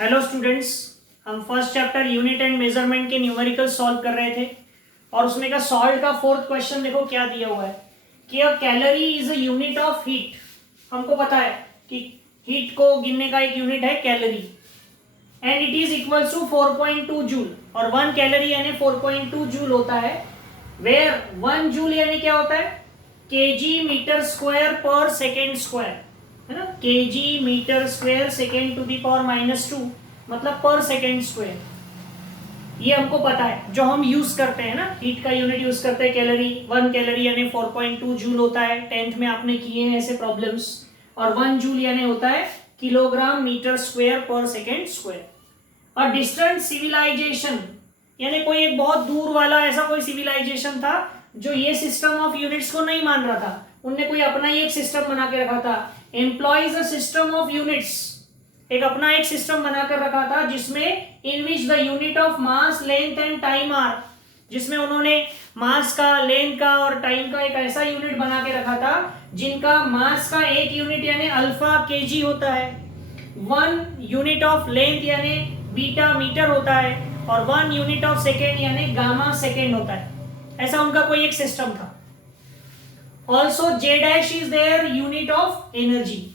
Hello students, हम first chapter unit and measurement के numerical solve कर रहे थे और उसमें का सॉल्व का फोर्थ क्वेश्चन देखो क्या दिया हुआ है कि a calorie is a unit of heat. हमको पता है कि हीट को गिनने का एक यूनिट है calorie and it is equal to 4.2 joule और 1 कैलोरी यानी 4.2 जूल होता है। वेयर 1 जूल यानी क्या होता है? केजी मीटर स्क्वायर पर सेकेंड स्क्वायर, है ना। KG metre square second to the power -2 मतलब पर सेकेंड स्क्वायर। ये हमको पता है जो हम यूज करते हैं ना, हीट का यूनिट यूज करते हैं कैलोरी। 1 कैलोरी यानी 4.2 जूल होता है। 10th में आपने किए हैं ऐसे प्रॉब्लम्स। और 1 जूल यानी होता है किलोग्राम मीटर स्क्वायर पर सेकेंड स्क्वायर। और डिस्टेंट सिविलाइजेशन यानी कोई एक बहुत दूर वाला ऐसा कोई सिविलाइजेशन था जो ये सिस्टम ऑफ यूनिट्स को नहीं मान रहा था। उनने कोई अपना ही एक सिस्टम बना के रखा था। Employs a system of units, एक अपना एक सिस्टम बनाकर रखा था जिसमें in which the unit of mass length and time are, जिसमें उन्होंने मास का, लेंथ का और टाइम का एक ऐसा यूनिट बना के रखा था जिनका मास का एक यूनिट यानी अल्फा केजी होता है, 1 यूनिट ऑफ लेंथ यानी बीटा मीटर होता है और 1 यूनिट ऑफ सेकेंड यानी गामा सेकेंड होता है। ऐसा उनका कोई एक सिस्टम था। Also J dash is there unit of energy.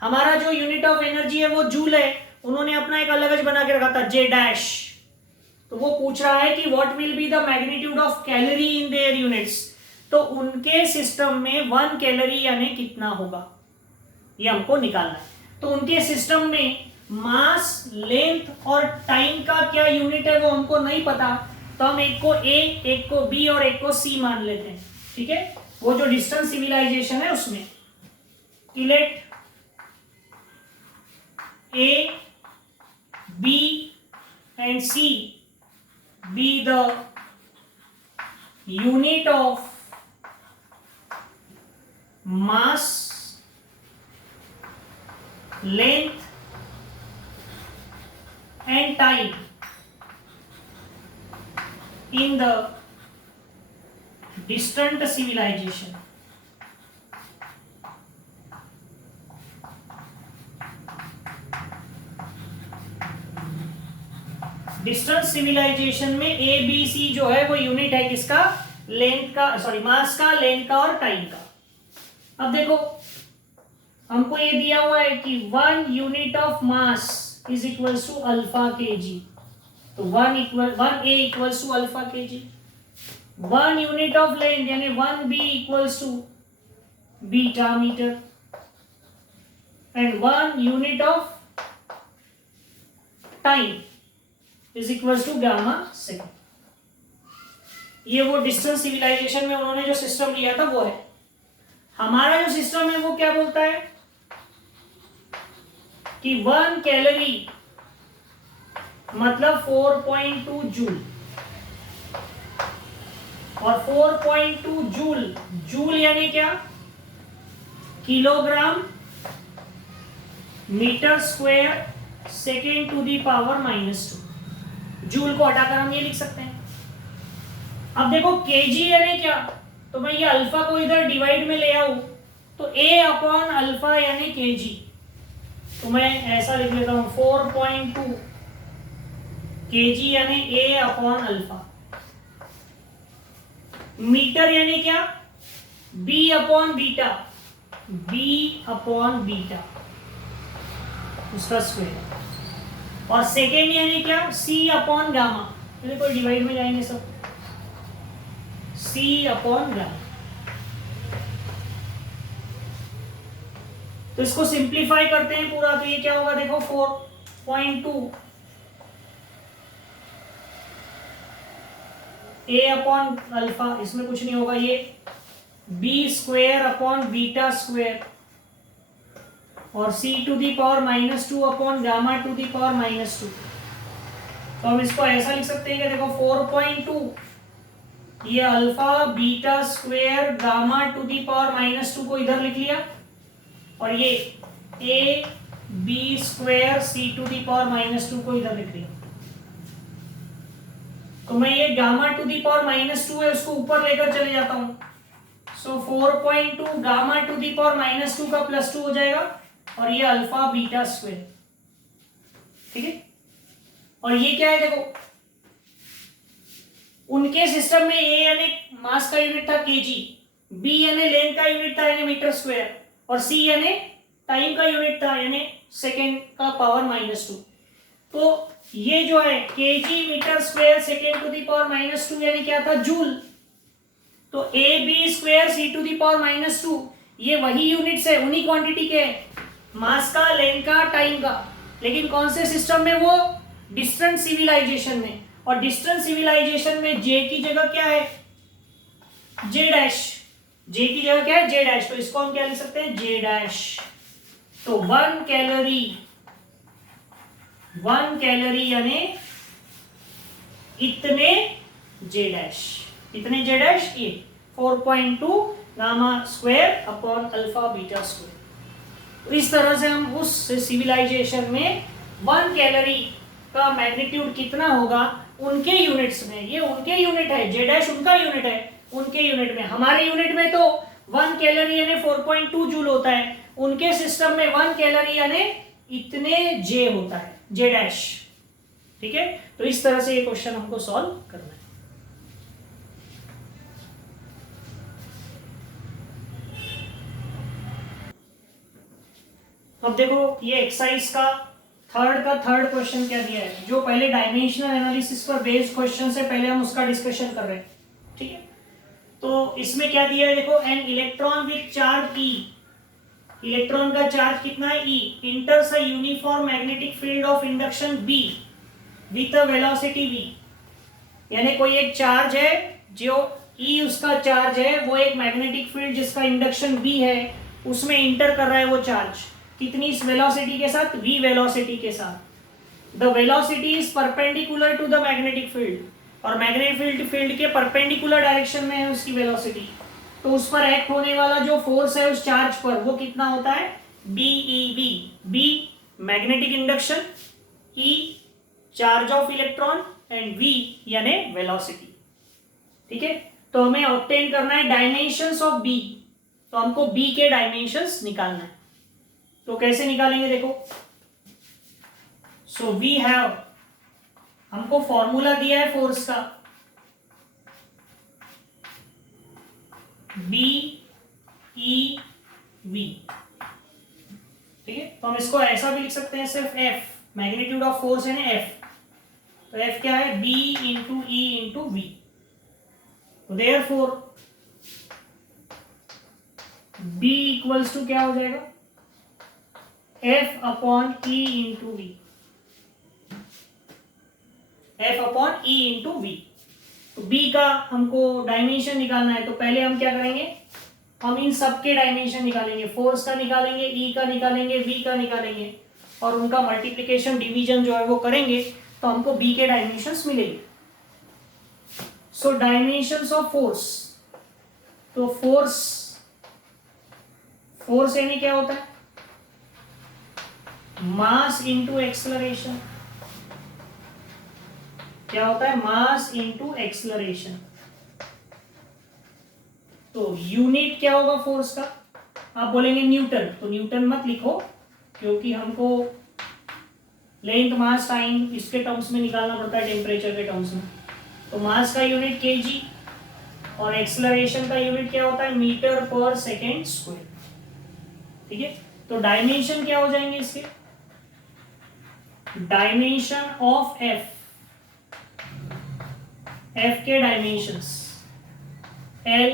हमारा जो यूनिट ऑफ एनर्जी है वो जूल है, उन्होंने अपना एक अलग बना के रखा था जे डैश। तो वो पूछ रहा है कि what will be the magnitude of calorie in their units. तो उनके सिस्टम में 1 कैलोरी यानी कितना होगा ये हमको निकालना है। तो उनके सिस्टम में मास, लेंथ और टाइम का क्या यूनिट है वो हमको नहीं पता, तो हम एक को ए, एक को बी और एक को सी मान लेते हैं। ठीक है, वो जो डिस्टेंस सिविलाइजेशन है उसमें let A, B and C be the unit of mass, length and time in the distant civilization. Distance civilization में ए बी सी जो है वो यूनिट है किसका? लेंथ का, सॉरी मास का, लेंथ का और टाइम का। अब देखो हमको ये दिया हुआ है कि 1 unit of mass is equals to alpha K G. तो 1 ए equals to alpha K ji. 1 unit of length यानी 1 B equals to beta metre and 1 unit of time is equals to gamma second. ये वो distance civilization में उन्होंने जो system लिया था वो है। हमारा जो सिस्टम है वो क्या बोलता है कि 1 कैलोरी मतलब 4.2 जूल और 4.2 जूल, जूल यानी क्या? Kilogram metre square second to the power -2। Joule को हटाकर हम ये लिख सकते हैं। अब देखो केजी यानी क्या, तो मैं ये अल्फा को इधर डिवाइड में ले आऊं तो ए अपॉन अल्फा यानी केजी। तो मैं ऐसा लिख लेता हूं 4.2 केजी यानी ए अपॉन अल्फा। मीटर यानी क्या? B upon beta, B upon beta उसका स्क्वायर। और सेकेंड यानी क्या? C upon gamma. पहले कोई डिवाइड में जाएंगे सब, सी अपॉन गामा। तो इसको सिंप्लीफाई करते हैं पूरा, तो ये क्या होगा देखो 4.2 ए अपॉन अल्फा, इसमें कुछ नहीं होगा, ये B square upon beta square और C to the power -2 upon gamma to the power -2। तो हम इसको ऐसा लिख सकते हैं कि देखो 4.2 ये alpha beta square gamma to the power -2 को इधर लिख लिया और ये A B square C to the power -2 को इधर लिख लिया। तो मैं ये गामा टू दी पावर -2 है उसको ऊपर लेकर चले जाता हूं। सो 4.2 गामा टू दी पावर -2 का +2 हो जाएगा और ये अल्फा बीटा स्क्वायर। ठीक है, और ये क्या है देखो, उनके सिस्टम में ए यानी मास का यूनिट था केजी, बी यानी लेंथ का यूनिट था यानी मीटर स्क्वायर, और सी यानी टाइम का यूनिट था यानी सेकेंड का पावर -2। तो ये जो है KG metre square second to the power -2 यानी क्या था, जूल। तो A B square C to the power -2 ये वही यूनिट्स है, उन्हीं क्वांटिटी के, मास का, लेंथ का, टाइम का, लेकिन कौन से सिस्टम में, वो डिस्टेंट सिविलाइजेशन में। और डिस्टेंट सिविलाइजेशन में जे की जगह क्या है, जे डैश, जे की जगह क्या है, जे डैश। तो इसको हम क्या लिख सकते हैं, जे डैश। तो 1 कैलोरी यानी इतने जे डैश, इतने जे डैश, ये 4.2 gamma square upon alpha beta square. तो इस तरह से हम उस सिविलाइजेशन में 1 कैलोरी का मैग्नीट्यूड कितना होगा उनके यूनिट्स में, ये उनके यूनिट है, जे डैश उनका यूनिट है, उनके यूनिट में। हमारे यूनिट में तो 1 कैलोरी यानी 4.2 जूल होता है, उनके सिस्टम में 1 कैलोरी यानी इतने जे होता है, जे डैश। ठीक है, तो इस तरह से ये क्वेश्चन हमको सॉल्व करना है। अब देखो ये एक्सरसाइज का थर्ड क्वेश्चन क्या दिया है, जो पहले डायमेंशनल एनालिसिस पर बेस्ड क्वेश्चन से पहले हम उसका डिस्कशन कर रहे हैं। ठीक है, तो इसमें क्या दिया है देखो, an electron with charge E, electron का चार्ज कितना है E, enters a uniform magnetic field of induction B with a velocity V. यानी कोई एक चार्ज है, जो ई उसका चार्ज है, वो एक मैग्नेटिक फील्ड जिसका इंडक्शन बी है उसमें इंटर कर रहा है वो चार्ज, कितनी वेलोसिटी के साथ, v वेलोसिटी के साथ। The velocity is perpendicular to the magnetic field, और मैग्नेटिक फील्ड के परपेंडिकुलर डायरेक्शन में है उसकी वेलोसिटी। तो उस पर एक्ट होने वाला जो फोर्स है उस चार्ज पर, वो कितना होता है, BeV। B magnetic induction, E charge of electron, and V यानी वेलोसिटी। ठीक है, तो हमें ऑब्टेन करना है डायमेंशंस ऑफ B। तो हमको B के डायमेंशंस निकालना है। तो कैसे निकालेंगे देखो, सो वी हैव, हमको फॉर्मूला दिया है फोर्स का, BeV। ठीक है, तो हम इसको ऐसा भी लिख सकते हैं सिर्फ F, मैग्नीट्यूड ऑफ फोर्स है ना F। तो F क्या है, B into E into V। तो देयरफॉर B इक्वल्स टू क्या हो जाएगा, F upon E into V, F upon E into V. तो B का हमको डायमेंशन निकालना है, तो पहले हम क्या करेंगे, हम इन सब के डायमेंशन निकालेंगे, फोर्स का निकालेंगे, E का निकालेंगे, V का निकालेंगे, और उनका मल्टीप्लिकेशन डिवीजन जो है वो करेंगे, तो हमको B के डायमेंशंस मिलेंगे। सो डायमेंशंस ऑफ फोर्स, तो फोर्स यानी क्या होता है, मास इंटू एक्सलरेशन। क्या होता है, मास इंटू एक्सलरेशन। तो यूनिट क्या होगा फोर्स का, आप बोलेंगे न्यूटन, तो न्यूटन मत लिखो, क्योंकि हमको लेंथ, मास, टाइम इसके टर्म्स में निकालना पड़ता है, टेम्परेचर के टर्म्स में। तो मास का यूनिट केजी, और एक्सलरेशन का यूनिट क्या होता है, मीटर पर सेकेंड स्क्वायर। ठीक है, तो डायमेंशन क्या हो जाएंगे इसके, डायमेंशन ऑफ F, F के dimensions L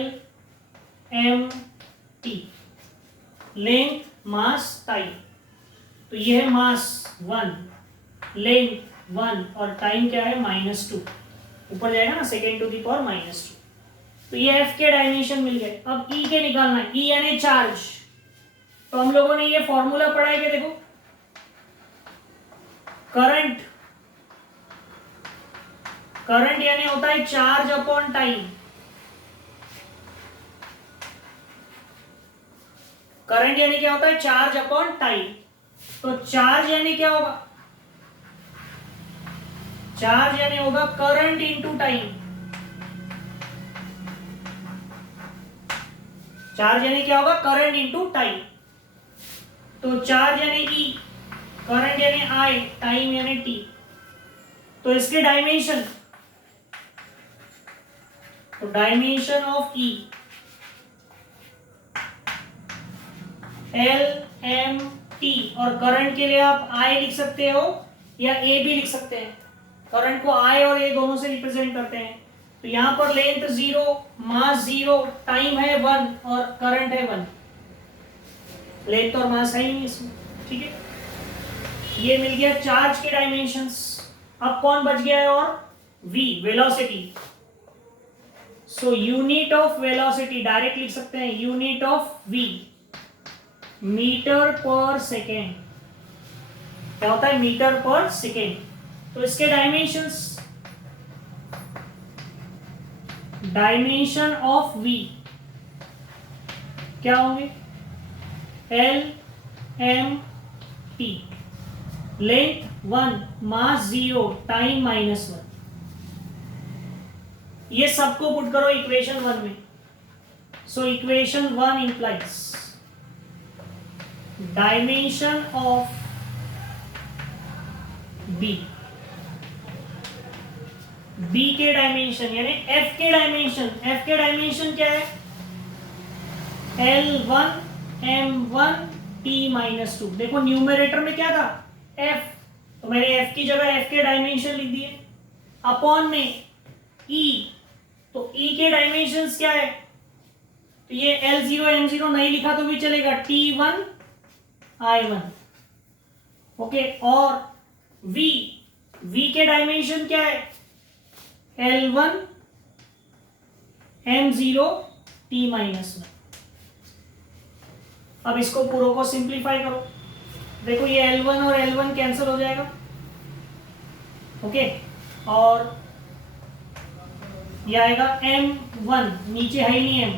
M T, length, mass, time. तो ये है मास 1, लेंथ 1, और टाइम क्या है -2, ऊपर जाएगा ना सेकेंड टू द पावर -2। तो ये F के डायमेंशन मिल गए। अब E के निकालना है, E यानी चार्ज। तो हम लोगों ने ये फॉर्मूला पढ़ा है कि देखो, करंट यानी होता है चार्ज अपॉन टाइम। करंट यानी क्या होता है, चार्ज अपॉन टाइम। तो चार्ज यानी क्या होगा, चार्ज यानी होगा करंट इंटू टाइम। चार्ज यानी क्या होगा, करंट इंटू टाइम। तो चार्ज यानी E, करंट यानी I, टाइम यानी T। तो इसके डायमेंशन, तो dimension of E L M T, और करंट के लिए आप आई लिख सकते हो या ए भी लिख सकते हैं। करंट को आई और ए दोनों से रिप्रेजेंट करते हैं। तो यहां पर लेंथ 0, मास 0, टाइम है 1 और करंट है 1। लेंथ और मास है ही नहीं इसमें, ठीक है। ये मिल गया चार्ज के डायमेंशंस। अब कौन बच गया है? और v, velocity. So unit of velocity direct लिख सकते हैं, यूनिट ऑफ v, मीटर पर सेकेंड। क्या होता है? मीटर पर सेकेंड। तो इसके डायमेंशंस, डायमेंशन ऑफ v क्या होंगे? L M T, length 1, mass 0, time -1। ये सबको पुट करो इक्वेशन 1 में। So equation 1 implies dimension of B, B के डायमेंशन यानी एफ के डायमेंशन। एफ के डायमेंशन क्या है? L1 M1 T-2। देखो न्यूमरेटर में क्या था? F, तो मैंने F की जगह F के डायमेंशन लिख दिए। अपॉन में E, तो E के डायमेंशंस क्या है? तो ये L0 M0 नहीं लिखा तो भी चलेगा, T1 I1। ओके, और V, V के डायमेंशन क्या है? L1 M0 T-1। अब इसको पूरों को सिंप्लीफाई करो। देखो ये L1 और L1 कैंसिल हो जाएगा, ओके, और ये आएगा M1, नीचे है ही नहीं M,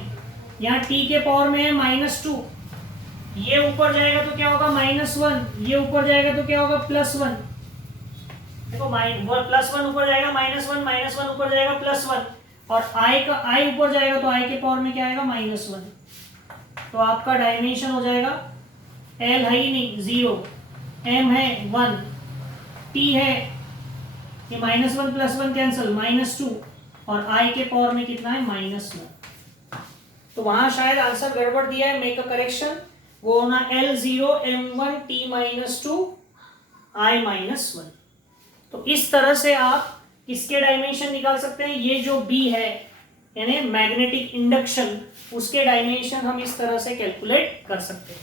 यहाँ T के पावर में है -2। ये ऊपर जाएगा तो क्या होगा? -1। ये ऊपर जाएगा तो क्या होगा? +1। देखो +1 ऊपर जाएगा, -1, -1 ऊपर जाएगा, +1, और I ऊपर जाएगा तो I के पावर में क्या आएगा? -1। तो आपका डायमेंशन हो जाएगा, L है ही नहीं 0, M है 1, T है, ये -1 +1 कैंसिल, -2, और I के पावर में कितना है? -1। तो वहां शायद आंसर गड़बड़ दिया है, मेक अ करेक्शन। वो होना L0 M1 T-2 I-1। तो इस तरह से आप इसके डायमेंशन निकाल सकते हैं। ये जो B है यानी मैग्नेटिक इंडक्शन, उसके डायमेंशन हम इस तरह से कैलकुलेट कर सकते हैं,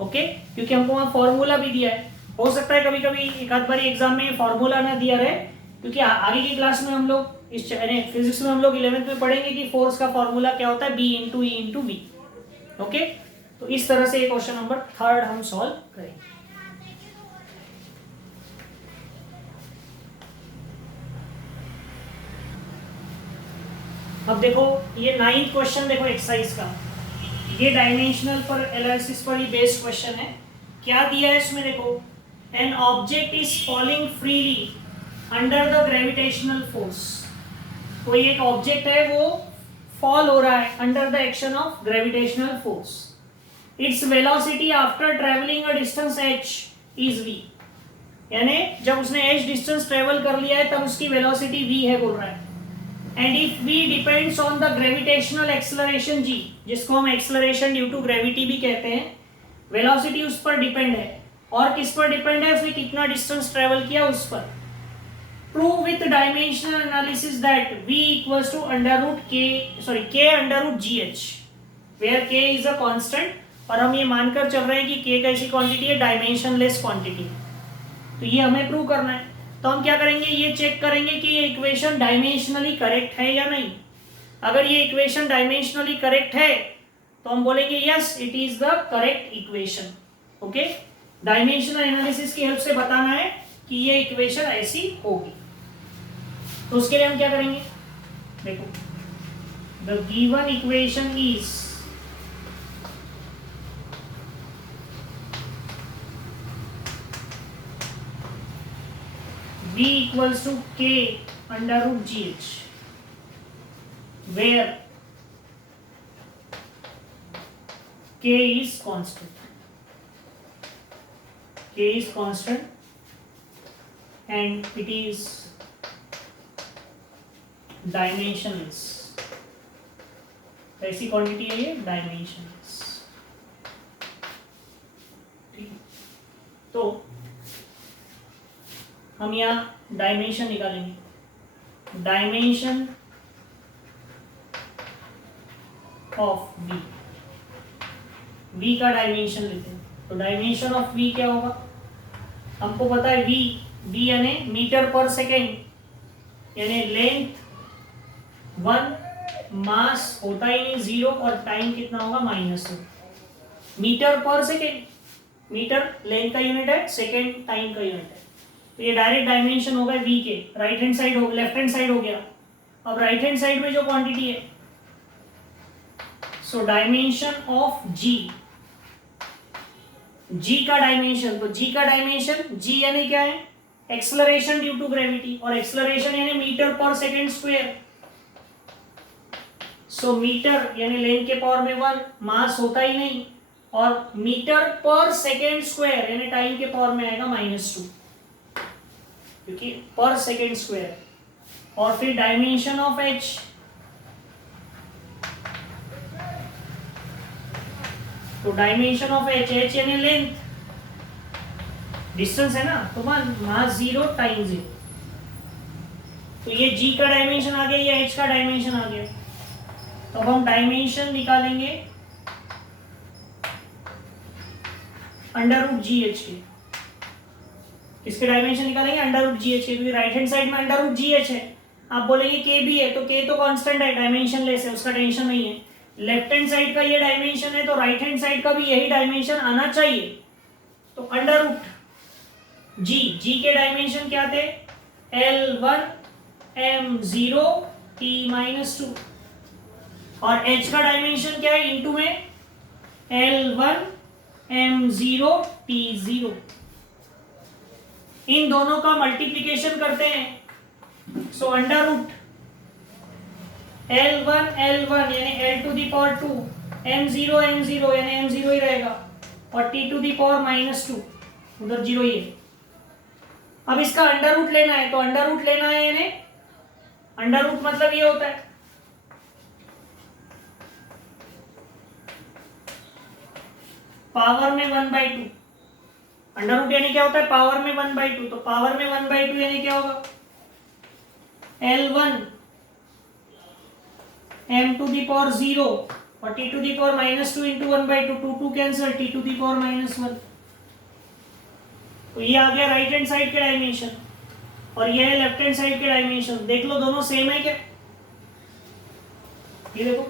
ओके, क्योंकि हमको वहां फॉर्मूला भी दिया है। हो सकता है कभी कभी एक आध बार एग्जाम में फॉर्मूला ना दिया रहे, क्योंकि आगे की क्लास में हम लोग इस फिजिक्स में हम लोग 11th में पढ़ेंगे कि फोर्स का फॉर्मूला क्या होता है, B × E × V। ओके, तो इस तरह से क्वेश्चन नंबर 3 हम सॉल्व करेंगे। अब देखो ये 9th क्वेश्चन, देखो एक्सरसाइज का, ये डायमेंशनल पर एनालिसिस पर ही बेस्ड क्वेश्चन है। क्या दिया है इसमें? देखो, an object is falling freely under the gravitational force. कोई एक ऑब्जेक्ट है वो फॉल हो रहा है under the action of gravitational force. Its velocity after travelling a distance h is v, यानी जब उसने h डिस्टेंस ट्रेवल कर लिया है तब उसकी वेलोसिटी v है बोल रहा है। And if v depends on the gravitational acceleration g, जिसको हम एक्सेलरेशन ड्यू टू ग्रेविटी भी कहते हैं, वेलोसिटी उस पर डिपेंड है। और किस पर डिपेंड है? उसने कितना डिस्टेंस ट्रेवल किया उस पर। Prove with dimensional analysis that v equals to k under root gh, where k is a constant, और हम ये मानकर चल रहे हैं कि k कैसी क्वांटिटी है? Dimensionless quantity. तो ये हमें प्रूव करना है। तो हम क्या करेंगे? ये चेक करेंगे कि ये इक्वेशन डायमेंशनली करेक्ट है या नहीं। अगर ये इक्वेशन डायमेंशनली करेक्ट है तो हम बोलेंगे yes it is the correct equation. Okay, dimensional analysis की हेल्प से बताना है कि ये इक्वेशन ऐसी होगी। तो उसके लिए हम क्या करेंगे? देखो, the given equation is v equals to k under root gh, where k is constant. K is constant and it is dimensions, ऐसी क्वांटिटी है ये डायमेंशंस। ठीक है, तो हम यहाँ डायमेंशन निकालेंगे, डायमेंशन ऑफ v, v का डायमेंशन लेते हैं। तो डायमेंशन ऑफ v क्या होगा, हमको पता है v यानी मीटर पर सेकेंड, यानी लेंथ 1, मास होता ही नहीं 0, और टाइम कितना होगा -2 मीटर पर सेकेंड। मीटर लेंथ का यूनिट है, सेकेंड टाइम का यूनिट है। तो ये डायरेक्ट डायमेंशन होगा v के, राइट हैंड साइड हो, लेफ्ट हैंड साइड हो गया। अब राइट हैंड साइड में जो क्वांटिटी है, सो डायमेंशन ऑफ g का डायमेंशन, तो g का डायमेंशन, g यानी क्या है, एक्सेलरेशन ड्यू टू ग्रेविटी, और एक्सेलरेशन यानी मीटर पर सेकेंड स्क्वायर। सो मीटर यानी लेंथ के पावर में 1, मास होता ही नहीं, और मीटर पर सेकेंड स्क्वायर यानी टाइम के पावर में आएगा -2, क्योंकि पर सेकेंड स्क्वायर है। और फिर डायमेंशन ऑफ h, तो डायमेंशन ऑफ h यानी लेंथ, डिस्टेंस है ना, तो मास 0, टाइम 0। तो ये g का डायमेंशन आ गया, ये h का डायमेंशन आ गया। तो अब हम डायमेंशन निकालेंगे √gh के। किसके डायमेंशन निकालेंगे, √gh के, क्योंकि राइट हैंड साइड में √gh है। आप बोलेंगे k भी है, तो k तो कांस्टेंट है, डायमेंशन लेस है, उसका टेंशन नहीं है। लेफ्ट हैंड साइड का ये डायमेंशन है, तो राइट हैंड साइड का भी यही डायमेंशन आना चाहिए। तो √g के डायमेंशन क्या थे, L1 m0 t-2, और h का डायमेंशन क्या है, इनटू में L1 m0 t0। इन दोनों का मल्टीप्लिकेशन करते हैं, सो √L1 यानी L⁻², m0 यानी m0 ही रहेगा, और t⁻², उधर 0 ही है। अब इसका अंडर लेना है, तो अंडर लेना है, यानी अंडर मतलब ये होता है पावर में 1/2। अंडर यानी क्या होता है, पावर में 1/2। तो पावर में 1/2 यानी क्या होगा, L1 m⁻0 और t⁻² इंटू 1/2, 2 कैंसिल, t⁻−1। तो ये आ गया राइट हैंड साइड के डायमेंशन, और ये है लेफ्ट हैंड साइड के डायमेंशन। देख लो दोनों सेम है क्या, ये देखो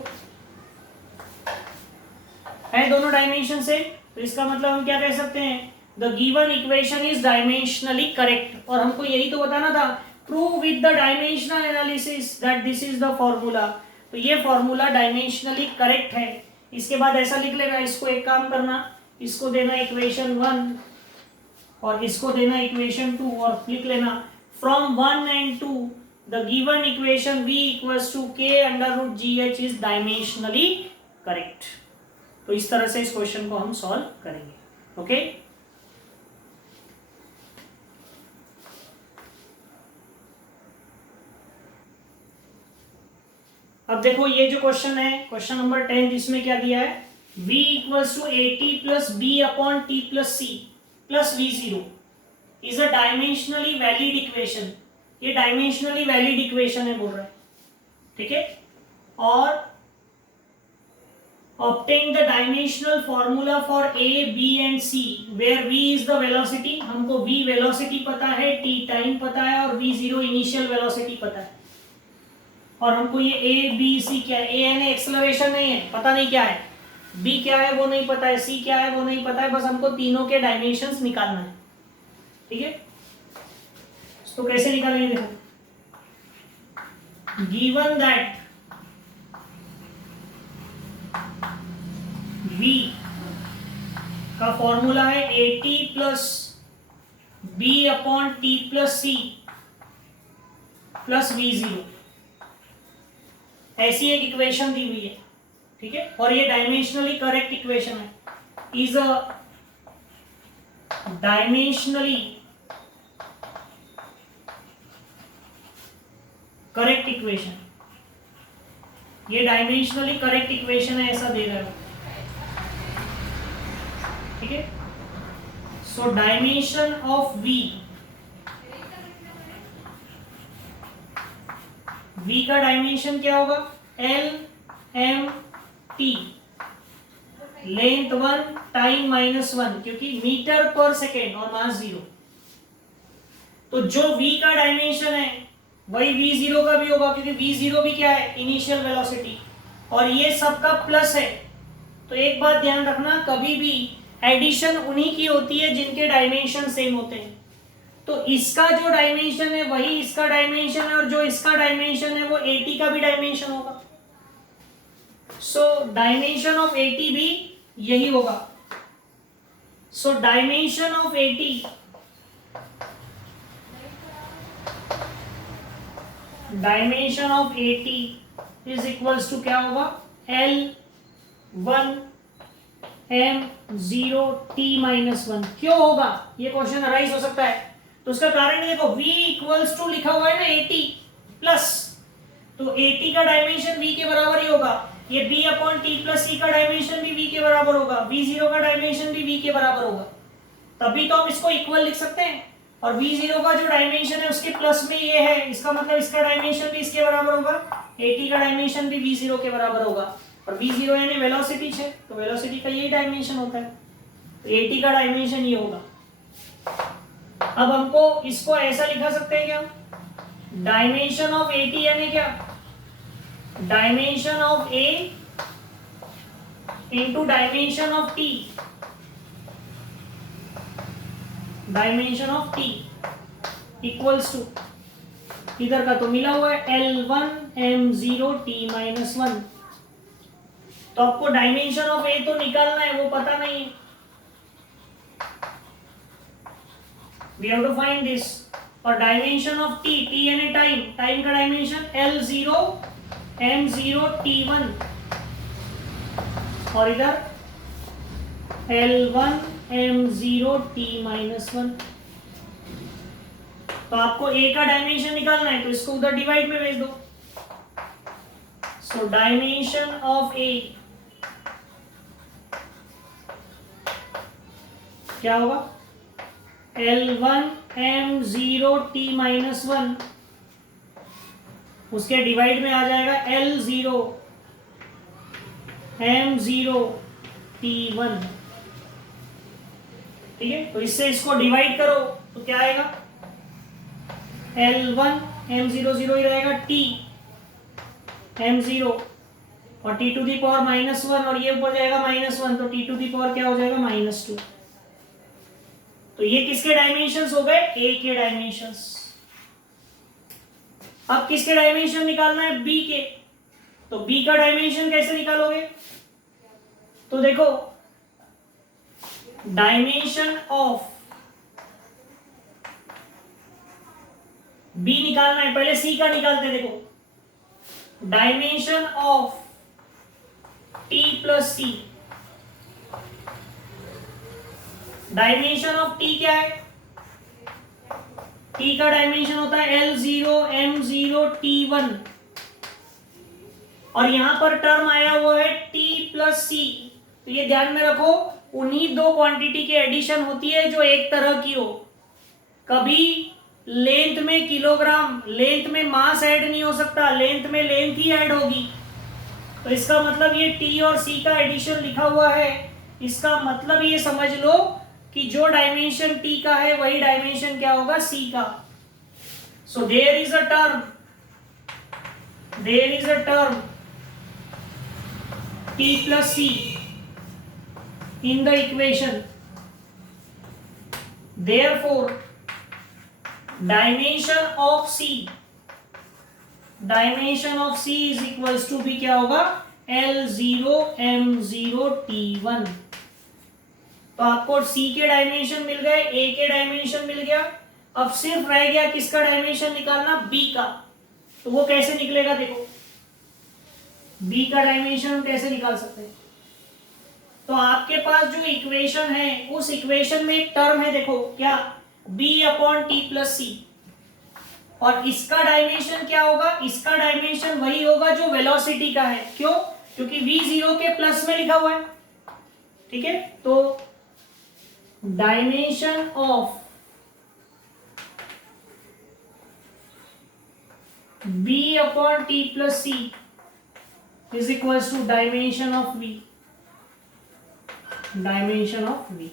है दोनों डायमेंशन से। तो इसका मतलब हम क्या कह सकते हैं, the given equation is dimensionally correct. और हमको यही तो बताना था, prove with the dimensional analysis that this is the formula. तो ये फॉर्मूला डायमेंशनली करेक्ट है। इसके बाद ऐसा लिख लेना, इसको एक काम करना, इसको देना इक्वेशन 1 और इसको देना इक्वेशन 2, और लिख लेना from 1 and 2 the given equation v = k√gh is dimensionally correct. तो इस तरह से इस क्वेश्चन को हम सॉल्व करेंगे। ओके, अब देखो ये जो क्वेश्चन है, क्वेश्चन नंबर 10, इसमें क्या दिया है, v = at + b/t + c + v0 is a dimensionally valid equation. ये डायमेंशनली वैलिड इक्वेशन है बोल रहा है, ठीक है। और obtain the dimensional formula for a, b and c where v is the velocity। हमको v velocity पता है, t टाइम पता है, और v0 इनिशियल वेलोसिटी पता है। और हमको ये a b c क्या है, a यानी एक्सेलरेशन नहीं है, पता नहीं क्या है, b क्या है वो नहीं पता है, c क्या है वो नहीं पता है, बस हमको तीनों के डायमेंशंस निकालना है, ठीक है। तो कैसे निकालेंगे, देखो, गिवन दैट v का फॉर्मूला है at + b/t + c + v0। ऐसी एक इक्वेशन दी हुई है, ठीक है, और ये डायमेंशनली करेक्ट इक्वेशन है, is a dimensionally correct equation. ये डायमेंशनली करेक्ट इक्वेशन है, ऐसा दे रहे हो, ठीक है। सो डायमेंशन ऑफ V, V का डायमेंशन क्या होगा? L M T, length 1 time -1, क्योंकि मीटर पर सेकेंड और मास 0। तो जो V का डायमेंशन है वही V0 का भी होगा, क्योंकि V0 भी क्या है? इनिशियल वेलोसिटी, और ये सबका प्लस है। तो एक बात ध्यान रखना, कभी भी एडिशन उन्हीं की होती है जिनके डायमेंशन सेम होते हैं। तो इसका जो डायमेंशन है वही इसका डायमेंशन है, और जो इसका डायमेंशन है वो AT का भी डायमेंशन होगा। सो डायमेंशन ऑफ AT भी यही होगा। So dimension of AT, dimension of AT is equals to क्या होगा? L1 M0 T-1। क्यों होगा? ये क्वेश्चन अराइज हो सकता है। तो उसका कारण देखो, V इक्वल्स टू लिखा हुआ है ना AT प्लस, तो AT का डायमेंशन V के बराबर ही होगा। ये B upon T plus C का डायमेंशन भी V के बराबर होगा, V0 का डायमेंशन भी V के बराबर होगा, तभी तो हम इसको इक्वल लिख सकते हैं। और V0 का जो डायमेंशन है उसके प्लस में ये है, इसका मतलब इसका डायमेंशन भी इसके बराबर होगा, AT का डायमेंशन भी V0 के बराबर होगा। और V0 यानी वेलोसिटी है, तो वेलोसिटी का यही डायमेंशन होता है, तो AT का डायमेंशन ये होगा। अब हमको इसको ऐसा लिखा सकते हैं क्या? डायमेंशन ऑफ AT यानी क्या? Dimension of A into dimension of T, dimension of T equals to, इधर का तो मिला हुआ है L1 M0 T-1। तो आपको डायमेंशन ऑफ A तो निकालना है, वो पता नहीं है, we have to find this। और डायमेंशन ऑफ T, T यानी टाइम, टाइम का डायमेंशन L0 M0 T1, और इधर L1 M0 T-1। तो आपको A का डायमेंशन निकालना है, तो इसको उधर डिवाइड में भेज दो। सो डायमेंशन ऑफ A क्या होगा? L1 M0 T-1, उसके डिवाइड में आ जाएगा L0 M0 T1, ठीक है। तो इससे इसको डिवाइड करो तो क्या आएगा? L1 M0 0 ही रहेगा, T M0 और T टू दी पावर -1, और ये ऊपर जाएगा -1, तो T टू दी पावर क्या हो जाएगा? -2। तो ये किसके डायमेंशंस हो गए? A के डायमेंशंस। अब किसके डायमेंशन निकालना है? B के। तो B का डायमेंशन कैसे निकालोगे? तो देखो, डायमेंशन ऑफ B निकालना है, पहले C का निकालते। देखो, dimension of T plus C, dimension of T क्या है? T का डायमेंशन होता है L0 M0 T1, और यहां पर टर्म आया हुआ है T प्लस C। तो ये ध्यान में रखो, उन्हीं दो क्वांटिटी की एडिशन होती है जो एक तरह की हो। कभी लेंथ में किलोग्राम, लेंथ में मास ऐड नहीं हो सकता, लेंथ में लेंथ ही ऐड होगी। तो इसका मतलब ये T और C का एडिशन लिखा हुआ है, इसका मतलब ये समझ लो कि जो डायमेंशन T का है वही डायमेंशन क्या होगा? C का। So there is a term T plus C in the equation. Therefore, dimension of C is equals to भी क्या होगा? L0 M0 T1। तो आपको C के डायमेंशन मिल गए, A के डायमेंशन मिल गया, अब सिर्फ रह गया किसका डायमेंशन निकालना? B का। तो वो कैसे निकलेगा? देखो, B का डायमेंशन हम कैसे निकाल सकते हैं? तो आपके पास जो इक्वेशन है, उस इक्वेशन में एक टर्म है, देखो क्या? B upon T plus C, और इसका डायमेंशन क्या होगा, इसका डायमेंशन वही होगा जो वेलोसिटी का है। क्यों? क्योंकि v0 के प्लस में लिखा हुआ है। ठीक है, तो dimension of b upon t plus C is equals to dimension of v, dimension of v।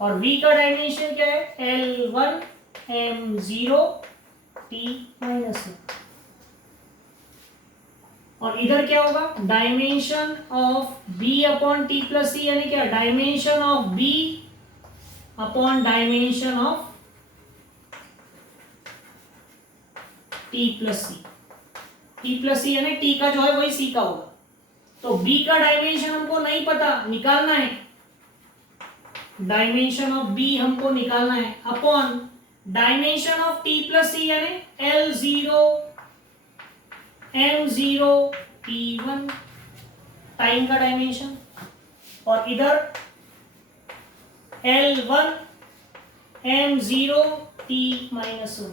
और v का डायमेंशन क्या है, L1 m0 t माइनस 1। और इधर क्या होगा, dimension of b upon T plus C, यानी क्या, dimension of b upon dimension of t plus C. t plus C यानी t का जो है वही c का होगा। तो b का डायमेंशन हमको नहीं पता, निकालना है। डायमेंशन ऑफ b हमको निकालना है upon dimension of t plus C यानी L0 m0 t1, टाइम का डायमेंशन। और इधर L1 m0 t माइनस 1।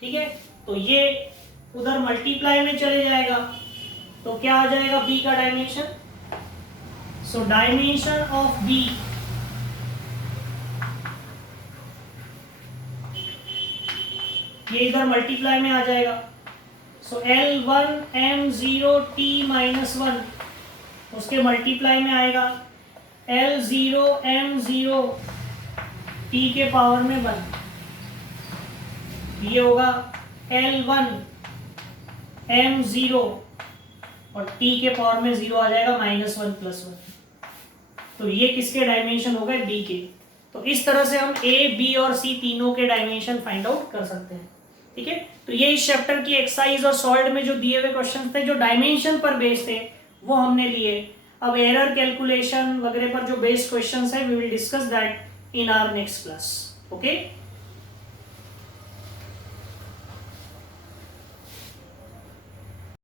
ठीक है, तो ये उधर मल्टीप्लाई में चले जाएगा, तो क्या आ जाएगा b का dimension. So dimension of b ये इधर मल्टीप्लाई में आ जाएगा। सो L1 m0 t माइनस 1 उसके मल्टीप्लाई में आएगा L0 m0 t के पावर में 1। ये होगा L1 m0 और t के पावर में 0 आ जाएगा माइनस 1 प्लस 1। तो ये किसके डायमेंशन हो गए, b के। तो इस तरह से हम a, b और c तीनों के डायमेंशन फाइंड आउट कर सकते हैं। ठीक है, तो ये इस चैप्टर की एक्सरसाइज और सॉल्व में जो दिए हुए क्वेश्चन थे जो डायमेंशन पर बेस्ड थे वो हमने लिए। अब एरर कैलकुलेशन वगैरह पर जो बेस्ड क्वेश्चंस है we will discuss that in our next class. Okay.